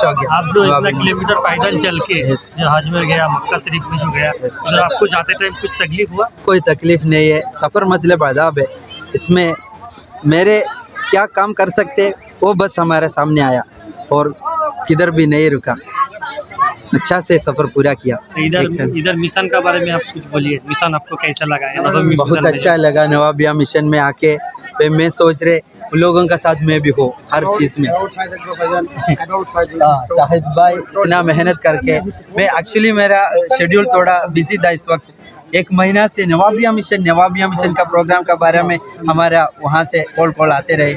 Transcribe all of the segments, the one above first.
खुश हो गया। आप जो इतना किलोमीटर पैदल चल के जो हज में गया, मक्का शरीफ में जो गया, मतलब आपको जाते टाइम कुछ तकलीफ हुआ? कोई तकलीफ नहीं है, सफ़र मतलब आदाब है। इसमें मेरे क्या काम कर सकते वो बस हमारे सामने आया और किधर भी नहीं रुका, अच्छा से सफ़र पूरा किया। इधर मिशन के बारे में आप कुछ बोलिए, मिशन आपको कैसा लगा है? बहुत अच्छा लगा नवाबिया मिशन में आके। मैं सोच रहे उन लोगों का साथ में भी हो हर चीज़ में। शाहिद भाई इतना मेहनत करके, मैं एक्चुअली मेरा शेड्यूल थोड़ा बिजी था इस वक्त। 1 महीना से नवाबिया मिशन का प्रोग्राम के बारे में हमारा वहाँ से कॉल आते रहे।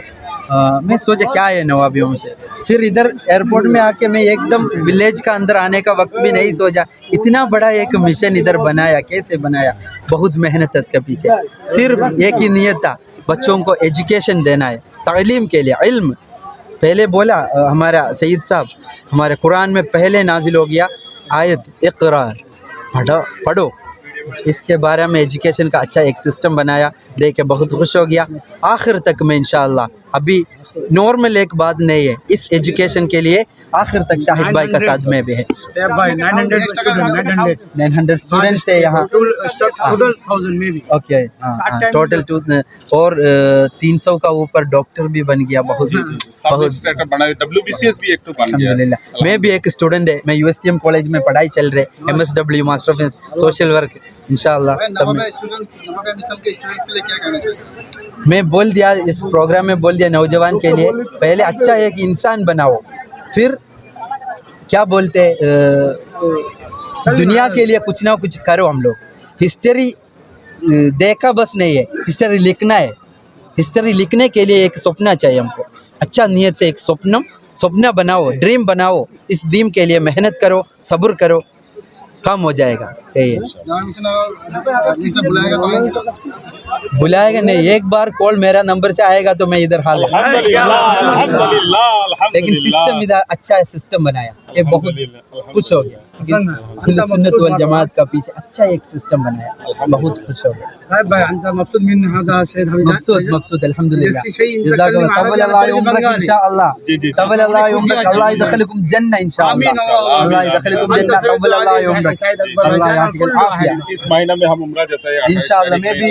मैं सोचा क्या है नवाबिया मिशन। फिर इधर एयरपोर्ट में आके मैं एकदम विलेज का अंदर आने का वक्त भी नहीं सोचा, इतना बड़ा एक मिशन इधर बनाया, कैसे बनाया, बहुत मेहनत है इसके पीछे। सिर्फ एक ही नियत था, बच्चों को एजुकेशन देना है, तालीम के लिए, इल्म। पहले बोला हमारा सईद साहब, हमारे कुरान में पहले नाजिल हो गया आयत इक़रा, पढ़ो। इसके बारे में एजुकेशन का अच्छा एक सिस्टम बनाया, देख के बहुत खुश हो गया। आखिर तक में इंशाअल्लाह, अभी नॉर्मल एक बात नहीं है, इस एजुकेशन के लिए आखिर तक शाहिद भाई का साथ में भी है। 900 स्टूडेंट्स है यहाँ, ओके टोटल और 300 का ऊपर डॉक्टर भी बन गया। बहुत अल्हम्दुलिल्लाह। मैं भी एक स्टूडेंट है, मैं USTM कॉलेज में पढ़ाई चल रहे, MSW master of social work इंशाअल्लाह। मैं बोल दिया इस प्रोग्राम में, बोल दिया नौजवान के लिए, पहले अच्छा एक इंसान बनाओ, फिर क्या बोलते दुनिया के लिए कुछ ना कुछ करो। हम लोग हिस्ट्री देखा बस नहीं है, हिस्ट्री लिखना है। हिस्ट्री लिखने के लिए एक सपना चाहिए हमको, अच्छा नियत से एक सपना बनाओ, ड्रीम बनाओ। इस ड्रीम के लिए मेहनत करो, सब्र करो, काम हो जाएगा। बुलाएगा नहीं, एक बार कॉल मेरा नंबर से आएगा तो मैं इधर हाल। लेकिन सिस्टम इधर अच्छा है, सिस्टम बनाया, ये बहुत खुश हो गया। सुन्नत वल जमात का पीछे अच्छा एक सिस्टम बनाया, बहुत खुश हो गया। साहब भाई अंत मकसूद अल्हम्दुलिल्लाह। जज़ाकल्लाह, तवल्ला उम्रक इंशाअल्लाह, तवल्ला उम्रक, अल्लाह यदखिलकुम जन्नह इंशाअल्लाह, अल्लाह यदखिलकुम जन्नह, तवल्ला उम्रक, अल्लाह यातिकल आफिया। इस महीना में हम उम्रा जाते हैं इंशाअल्लाह। मैं भी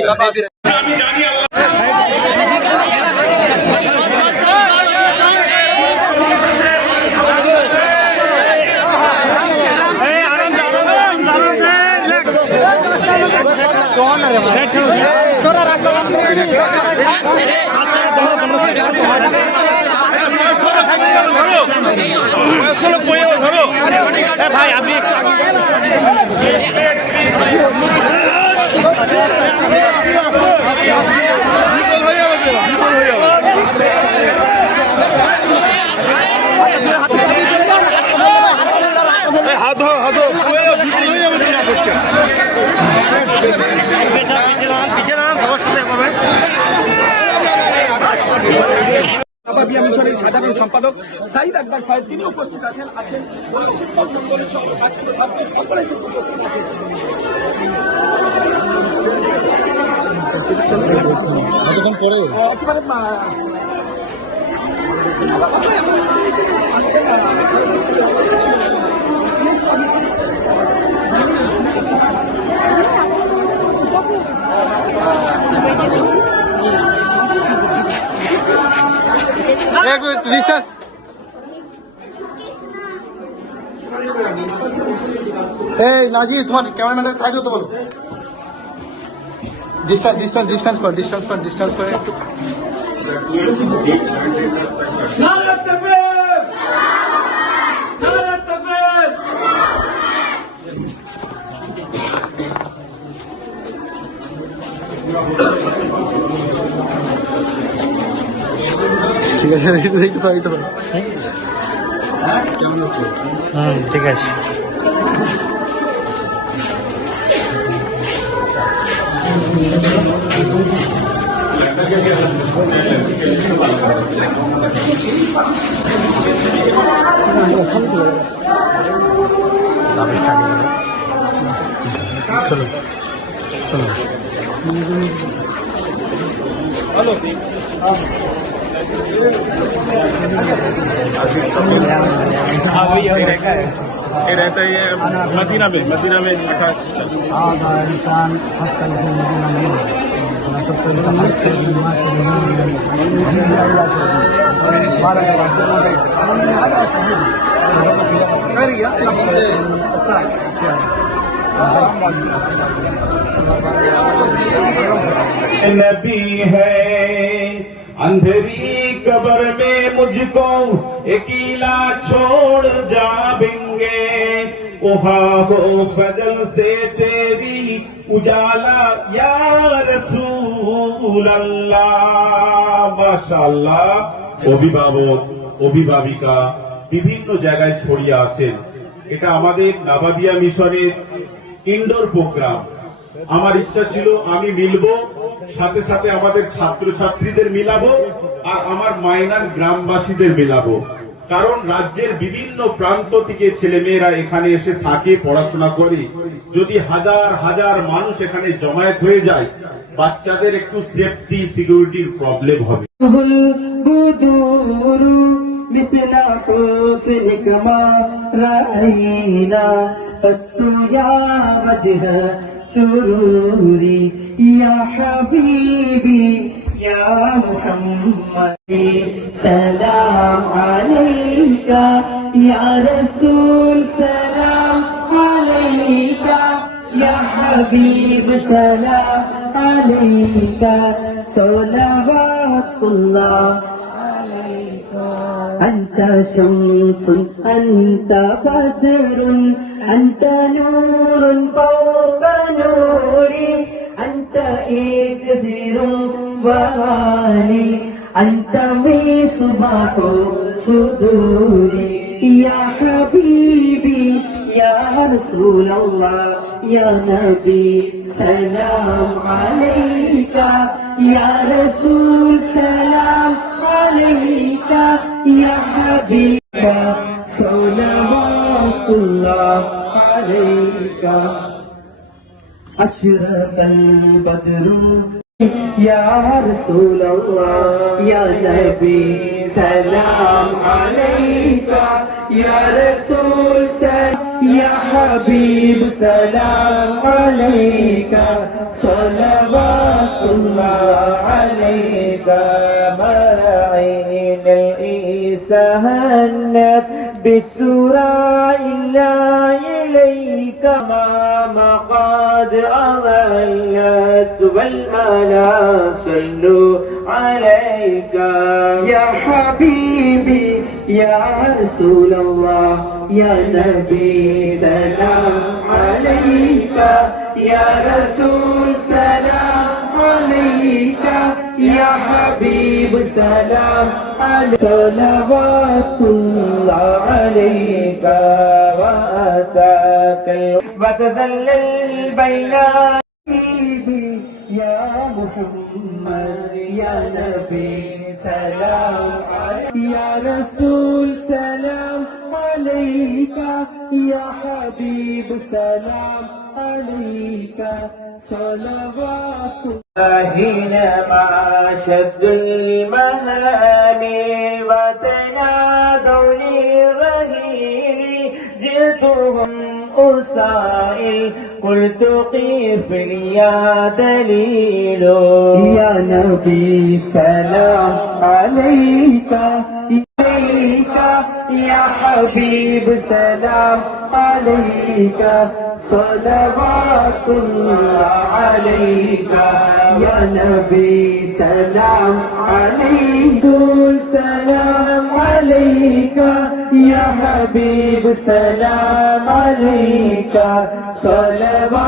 भाई अभी নবাবিয়া মিশনের সাধারণ সম্পাদক সাইদ আকবর সাহেব তিনি উপস্থিত আছেন। শিক্ষক মন্ডলের সহ ছাত্র ছাত্রী সকলে नाजिर तुम्हारे कैमरामैन साइड होते बोलो, डिस्टेंस पर ঠিক আছে, ঠিক আছে। চলো চলো। ये रहता है ये मदीना में 28 هذا إنسان حصل في المدينة منه وشكرا لك ما नबी है अंधेरी कब्र में मुझको अकेला छोड़ जाएंगे वहाँ हो फजल से तेरी उजाला या रसूल अल्लाह माशाআল্লাহ অভিভাবক অভিভাবিকা বিভিন্ন জায়গায় ছড়িয়ে আছেন এটা আমাদের নাবাবিয়া মিশনের ইনডোর প্রোগ্রাম আমার ইচ্ছা ছিল আমি মিলবো সাথে সাথে আমাদের ছাত্রছাত্রীদের মিলাবো আর আমার মাইনার গ্রামবাসীদের মিলাবো কারণ রাজ্যের বিভিন্ন প্রান্ত থেকে ছেলেমেয়েরা এখানে এসে থাকে পড়াশোনা করে যদি হাজার হাজার মানুষ এখানে জমায়েত হয়ে যায় বাচ্চাদের একটু সেফটি সিকিউরিটির প্রবলেম হবে البدور مثل حسنك ما رأينا قط يا وجه سروري يا حبيبي يا محمد سلام عليك يا رسول سلام عليك يا حبيب سلام عليك صلوات الله عليك أنت شمس أنت بدر أنت نور فوق نوري أنت إكثر وغالي أنت مصباح صدوري يا حبيبي يا رسول الله يا نبي سلام عليك يا رسول سلام عليك يا حبيب صلوات الله عليك أشرق البدر يا رسول الله يا نبي سلام عليك يا رسول سلام يا حبيب سلام عليك صلوات الله عليك ما عين العيسى هنت بالسورة إلا إليك ما قد أضلت والملا صلوا عليك يا حبيبي يا رسول الله يا نبي سلام عليك يا رسول سلام عليك يا حبيب سلام عليك صلوات الله عليك وأتاك وتذلل بين يا محمد يا نبي سلام عليك يا رسول سلام عليك يا حبيب سلام عليك صلوات حينما شد المهامل وتنادوا للرهين جئتهم أسائل قلت قف لي يا دليل يا نبي سلام عليك يا حبيب سلام عليك صلوات الله عليك يا نبي سلام عليك سلام عليك يا حبيب سلام عليك صلوات